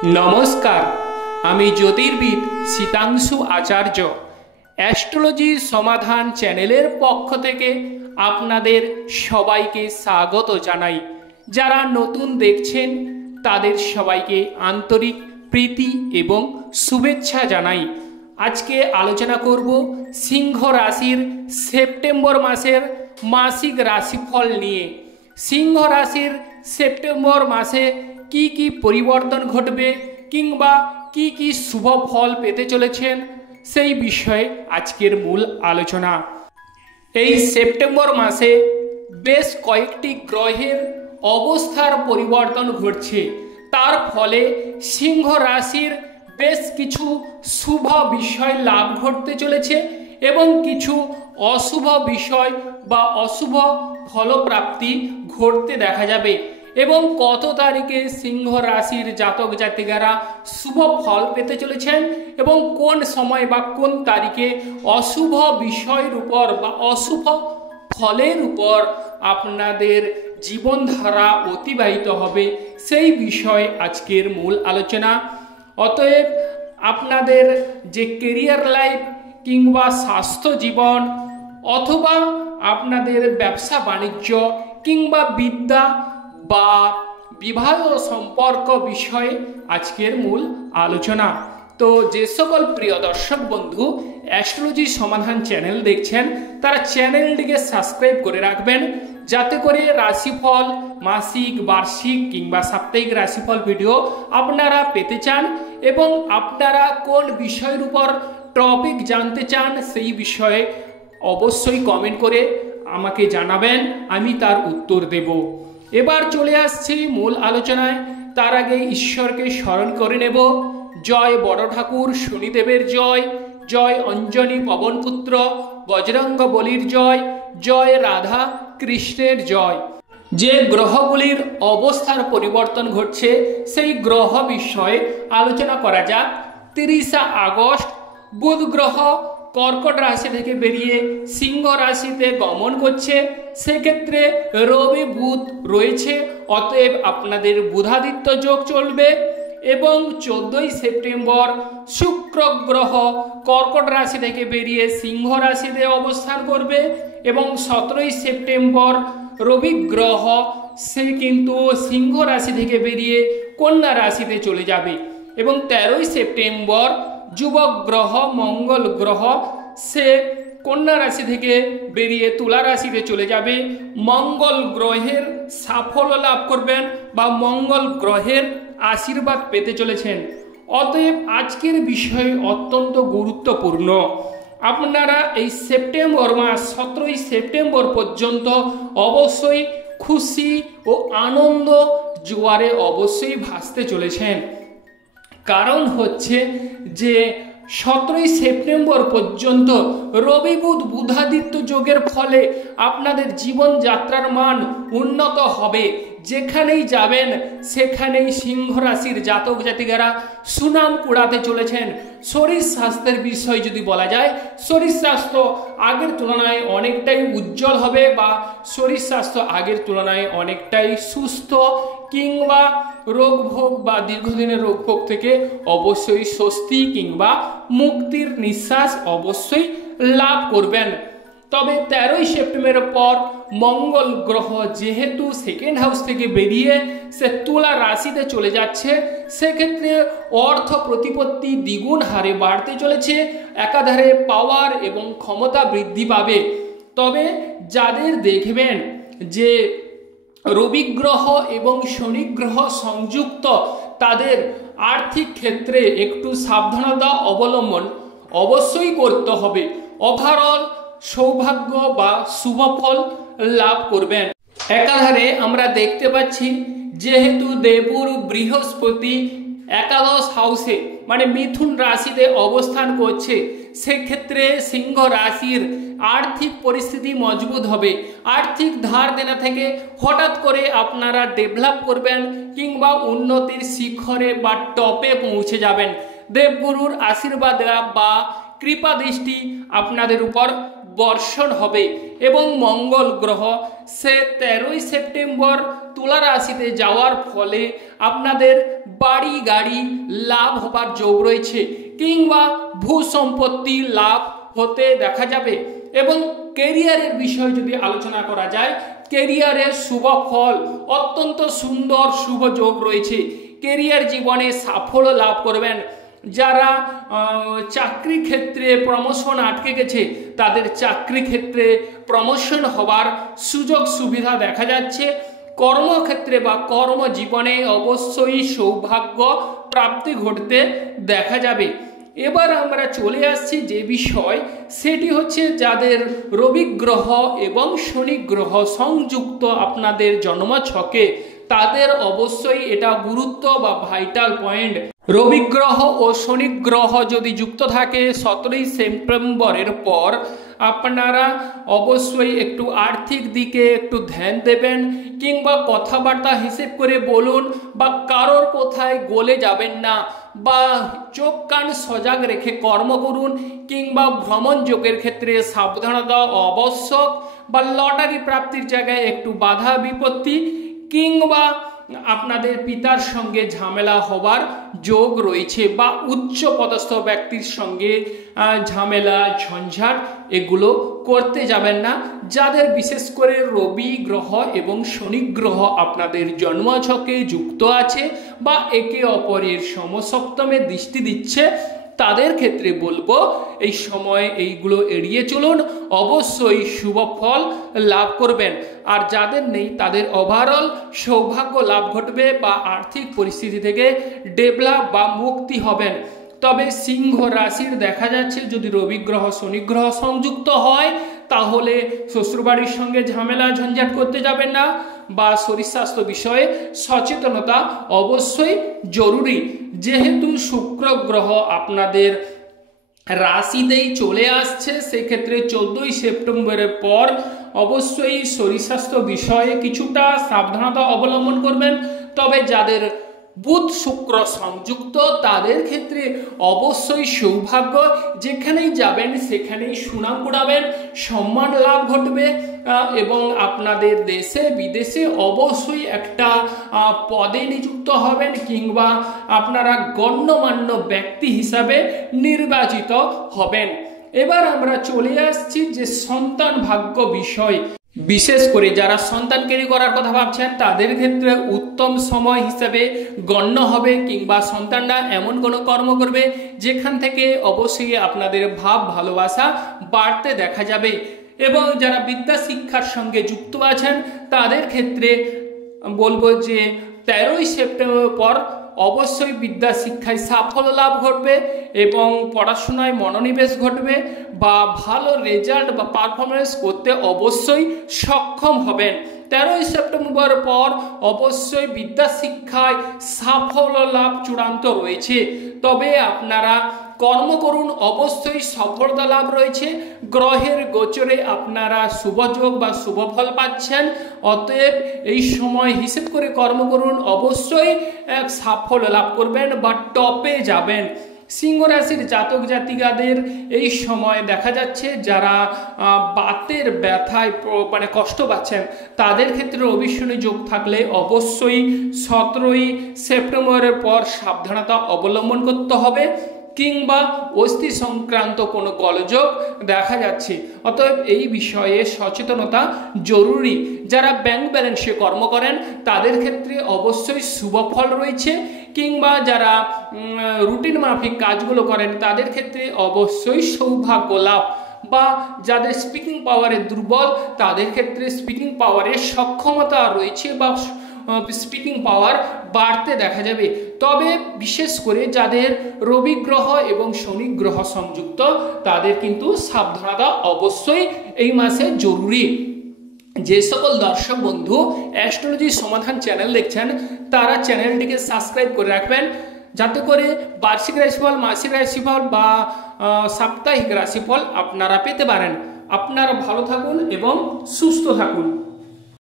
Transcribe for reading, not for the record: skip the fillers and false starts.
নমস্কার, আমি জ্যোতির্বিদ শীতাংশু আচার্য অ্যাস্ট্রোলজি সমাধান চ্যানেলের পক্ষ থেকে আপনাদের সবাইকে স্বাগত জানাই। যারা নতুন দেখছেন তাদের সবাইকে আন্তরিক প্রীতি এবং শুভেচ্ছা জানাই। আজকে আলোচনা করব সিংহ রাশির সেপ্টেম্বর মাসের মাসিক রাশিফল নিয়ে। সিংহ রাশির সেপ্টেম্বর মাসে কি কি পরিবর্তন ঘটবে কিংবা কি কি শুভ ফল পেতে চলেছেন সেই বিষয়ে আজকের মূল আলোচনা। এই সেপ্টেম্বর মাসে বেশ কয়েকটি গ্রহের অবস্থার পরিবর্তন ঘটছে, তার ফলে সিংহ রাশির বেশ কিছু শুভ বিষয় লাভ ঘটতে চলেছে এবং কিছু অশুভ বিষয় বা অশুভ ফলপ্রাপ্তি ঘটতে দেখা যাবে। এবং কত তারিখে সিংহ রাশির জাতক জাতিকারা শুভ ফল পেতে চলেছেন এবং কোন সময় বা কোন তারিখে অশুভ বিষয়ের উপর বা অশুভ ফলের উপর আপনাদের জীবনধারা অতিবাহিত হবে সেই বিষয়ে আজকের মূল আলোচনা। অতএব আপনাদের যে কেরিয়ার লাইফ কিংবা স্বাস্থ্য জীবন অথবা আপনাদের ব্যবসা বাণিজ্য কিংবা বিদ্যা বা বিবাহ সম্পর্ক বিষয়ে আজকের মূল আলোচনা। তো যে সকল প্রিয় দর্শক বন্ধু অ্যাস্ট্রোলজি সমাধান চ্যানেল দেখছেন তারা চ্যানেলটিকে সাবস্ক্রাইব করে রাখবেন, যাতে করে রাশিফল মাসিক, বার্ষিক কিংবা সাপ্তাহিক রাশিফল ভিডিও আপনারা পেতে চান এবং আপনারা কোন বিষয়ের উপর টপিক জানতে চান সেই বিষয়ে অবশ্যই কমেন্ট করে আমাকে জানাবেন, আমি তার উত্তর দেব। এবার চলে আসছি মূল আলোচনায়। তার আগে ঈশ্বরকে স্মরণ করে নেব। জয় বড় ঠাকুর শনিদেবের জয়, জয় অঞ্জনী পবনপুত্র বজরঙ্গ বলির জয়, জয় রাধা কৃষ্ণের জয়। যে গ্রহগুলির অবস্থার পরিবর্তন ঘটছে সেই গ্রহ বিষয়ে আলোচনা করা যাক। 30 আগস্ট বুধ গ্রহ কর্কট রাশি থেকে বেরিয়ে সিংহ রাশিতে গমন করছে, সেক্ষেত্রে রবি বুধ রয়েছে, অতএব আপনাদের বুধাদিত্য যোগ চলবে। এবং 14ই সেপ্টেম্বর শুক্র গ্রহ কর্কট রাশি থেকে বেরিয়ে সিংহ রাশিতে অবস্থান করবে এবং 17ই সেপ্টেম্বর রবি গ্রহ সে কিন্তু সিংহ রাশি থেকে বেরিয়ে কন্যা রাশিতে চলে যাবে এবং 13ই সেপ্টেম্বর যুবক গ্রহ মঙ্গল গ্রহ সে কন্যা রাশি থেকে বেরিয়ে তুলা রাশিতে চলে যাবে। মঙ্গল গ্রহের সাফল্য লাভ করবেন বা মঙ্গল গ্রহের আশীর্বাদ পেতে চলেছেন। অতএব আজকের বিষয় অত্যন্ত গুরুত্বপূর্ণ। আপনারা এই সেপ্টেম্বর মাস 17ই সেপ্টেম্বর পর্যন্ত অবশ্যই খুশি ও আনন্দ জোয়ারে অবশ্যই ভাসতে চলেছেন। কারণ হচ্ছে যে 17ই সেপ্টেম্বর পর্যন্ত রবি বুধ বুধাদিত্য যোগের ফলে আপনাদের জীবনযাত্রার মান উন্নত হবে। যেখানেই যাবেন সেখানেই সিংহ রাশির জাতক জাতিকারা সুনাম কুড়াতে চলেছেন। শরীর স্বাস্থ্যের বিষয় যদি বলা যায়, শরীর স্বাস্থ্য আগের তুলনায় অনেকটাই উজ্জ্বল হবে বা শরীর স্বাস্থ্য আগের তুলনায় অনেকটাই সুস্থ কিংবা রোগভোগ বা দীর্ঘদিনের রোগভোগ থেকে অবশ্যই স্বস্তি কিংবা মুক্তির নিঃশ্বাস অবশ্যই লাভ করবেন। তবে 13ই সেপ্টেম্বরের পর মঙ্গল গ্রহ যেহেতু সেকেন্ড হাউস থেকে বেরিয়ে সে তুলা রাশিতে চলে যাচ্ছে, সেক্ষেত্রে অর্থ প্রতিপত্তি দ্বিগুণ হারে বাড়তে চলেছে, একাধারে পাওয়ার এবং ক্ষমতা বৃদ্ধি পাবে। তবে যাদের দেখবেন যে রবি গ্রহ এবং শনি গ্রহ সংযুক্ত, তাদের আর্থিক ক্ষেত্রে একটু সাবধানতা অবলম্বন অবশ্যই করতে হবে। ওভারঅল সৌভাগ্য বা শুভফল লাভ করবেন। একাধারে আমরা দেখতে পাচ্ছি যেহেতু দেবগুরু বৃহস্পতি একাদশ হাউসে মানে মিথুন রাশিতে অবস্থান করছে, সেক্ষেত্রে সিংহ রাশির আর্থিক পরিস্থিতি মজবুত হবে। আর্থিক ধার দেনা থেকে হঠাৎ করে আপনারা ডেভেলপ করবেন কিংবা উন্নতির শিখরে বা টপে পৌঁছে যাবেন। দেবগুরুর আশীর্বাদ বা কৃপা দৃষ্টি আপনাদের উপর বর্ষণ হবে এবং মঙ্গল গ্রহ সে 13ই সেপ্টেম্বর তুলা রাশিতে যাওয়ার ফলে আপনাদের বাড়ি গাড়ি লাভ হবার যোগ রয়েছে, কিংবা ভূ সম্পত্তি লাভ হতে দেখা যাবে। এবং কেরিয়ারের বিষয় যদি আলোচনা করা যায়, কেরিয়ারের শুভ ফল, অত্যন্ত সুন্দর শুভ যোগ রয়েছে। কেরিয়ার জীবনে সাফল্য লাভ করবেন। যারা চাকরি ক্ষেত্রে প্রমোশন আটকে গেছে, তাদের চাকরি ক্ষেত্রে প্রমোশন হবার সুযোগ সুবিধা দেখা যাচ্ছে। কর্মক্ষেত্রে বা কর্মজীবনে অবশ্যই সৌভাগ্য প্রাপ্তি ঘটতে দেখা যাবে। এবার আমরা চলে আসছি যে বিষয়, সেটি হচ্ছে যাদের রবি গ্রহ এবং শনি গ্রহ সংযুক্ত আপনাদের জন্মছকে, তাদের অবশ্যই এটা গুরুত্ব বা ভাইটাল পয়েন্ট। রবি গ্রহ ও শনি গ্রহ যদি যুক্ত থাকে 17ই সেপ্টেম্বরের পর, আপনারা অবশ্যই একটু আর্থিক দিকে একটু ধ্যান দেবেন, কিংবা কথাবার্তা হিসেব করে বলুন, বা কারোর কোথায় গলে যাবেন না, বা চোখ কান সজাগ রেখে কর্ম করুন, কিংবা ভ্রমণ যোগের ক্ষেত্রে সাবধানতা আবশ্যক, বা লটারি প্রাপ্তির জায়গায় একটু বাধা বিপত্তি, কিংবা আপনাদের পিতার সঙ্গে ঝামেলা হবার যোগ রয়েছে, বা উচ্চ পদস্থ ব্যক্তির সঙ্গে ঝামেলা ঝঞ্ঝাট এগুলো করতে যাবেন না। যাদের বিশেষ করে রবি গ্রহ এবং শনি গ্রহ আপনাদের জন্মছকে যুক্ত আছে বা একে অপরের সমসপ্তমে দৃষ্টি দিচ্ছে, তাদের ক্ষেত্রে বলবো এই সময় এইগুলো এড়িয়ে চলুন, অবশ্যই শুভ ফল লাভ করবেন। আর যাদের নেই তাদের ওভারঅল সৌভাগ্য লাভ ঘটবে বা আর্থিক পরিস্থিতি থেকে ডেভেলপ বা মুক্তি হবেন। তবে সিংহ রাশির দেখা যাচ্ছে যদি রবি গ্রহ শনি গ্রহ সংযুক্ত হয়, তাহলে শ্বশুরবাড়ির সঙ্গে ঝামেলা ঝঞ্ঝাট করতে যাবেন না, বা শরীর স্বাস্থ্য বিষয়ে সচেতনতা অবশ্যই জরুরি। যেহেতু শুক্র গ্রহ আপনাদের রাশিতেই চলে আসছে, সেক্ষেত্রে 14ই সেপ্টেম্বরের পর অবশ্যই শরীর স্বাস্থ্য বিষয়ে কিছুটা সাবধানতা অবলম্বন করবেন। তবে যাদের বুধ শুক্র সংযুক্ত, তাদের ক্ষেত্রে অবশ্যই সৌভাগ্য, যেখানেই যাবেন সেখানেই সুনাম কুড়াবেন, সম্মান লাভ ঘটবে, এবং আপনাদের দেশে বিদেশে অবশ্যই একটা পদে নিযুক্ত হবেন, কিংবা আপনারা গণ্যমান্য ব্যক্তি হিসাবে নির্বাচিত হবেন। এবার আমরা চলে আসছি যে সন্তান ভাগ্য বিষয়। বিশেষ করে যারা সন্তান ক্যারি করার কথা ভাবছেন, তাদের ক্ষেত্রে উত্তম সময় হিসেবে গণ্য হবে, কিংবা সন্তানরা এমন কোনো কর্ম করবে যেখান থেকে অবশ্যই আপনাদের ভাব ভালোবাসা বাড়তে দেখা যাবে। এবং যারা বিদ্যা শিক্ষার সঙ্গে যুক্ত আছেন, তাদের ক্ষেত্রে বলবো যে 13ই সেপ্টেম্বর পর অবশ্যই বিদ্যা শিক্ষায় সাফল্য লাভ ঘটবে, এবং পড়াশোনায় মনোনিবেশ ঘটবে, বা ভালো রেজাল্ট বা পারফরমেন্স করতে অবশ্যই সক্ষম হবেন। 13ই সেপ্টেম্বর পর অবশ্যই বিদ্যা শিক্ষায় সাফল্য লাভ চূড়ান্ত রয়েছে। তবে আপনারা কর্ম করুন, অবশ্যই সফলতা লাভ রয়েছে। গ্রহের গোচরে আপনারা শুভযোগ বা শুভ ফল পাচ্ছেন, অতএব এই সময় হিসেব করে কর্ম করুন, অবশ্যই এক সাফল্য লাভ করবেন বা টপে যাবেন। সিংহ রাশির জাতক জাতিকাদের এই সময় দেখা যাচ্ছে যারা বাতের ব্যথায় মানে কষ্ট পাচ্ছেন, তাদের ক্ষেত্রে রবি শনি যোগ থাকলে অবশ্যই 17ই সেপ্টেম্বরের পর সাবধানতা অবলম্বন করতে হবে, কিংবা অস্থি সংক্রান্ত কোনো গোলযোগ দেখা যাচ্ছে। অতএব এই বিষয়ে সচেতনতা জরুরি। যারা ব্যাংক ব্যালেন্সে কর্ম করেন, তাদের ক্ষেত্রে অবশ্যই শুভ ফল রয়েছে, কিংবা যারা রুটিন মাফিক কাজগুলো করেন, তাদের ক্ষেত্রে অবশ্যই সৌভাগ্য লাভ, বা যাদের স্পিকিং পাওয়ারে দুর্বল, তাদের ক্ষেত্রে স্পিকিং পাওয়ারের সক্ষমতা রয়েছে বা স্পিকিং পাওয়ার বাড়তে দেখা যাবে। তবে বিশেষ করে যাদের রবি গ্রহ এবং শনি গ্রহ সংযুক্ত, তাদের কিন্তু সাবধানতা অবশ্যই এই মাসে জরুরি। যে সকল দর্শক বন্ধু অ্যাস্ট্রোলজি সমাধান চ্যানেল দেখছেন, তারা চ্যানেলটিকে সাবস্ক্রাইব করে রাখবেন, যাতে করে বার্ষিক রাশিফল, মাসিক রাশিফল বা সাপ্তাহিক রাশিফল আপনারা পেতে পারেন। আপনারা ভালো থাকুন এবং সুস্থ থাকুন।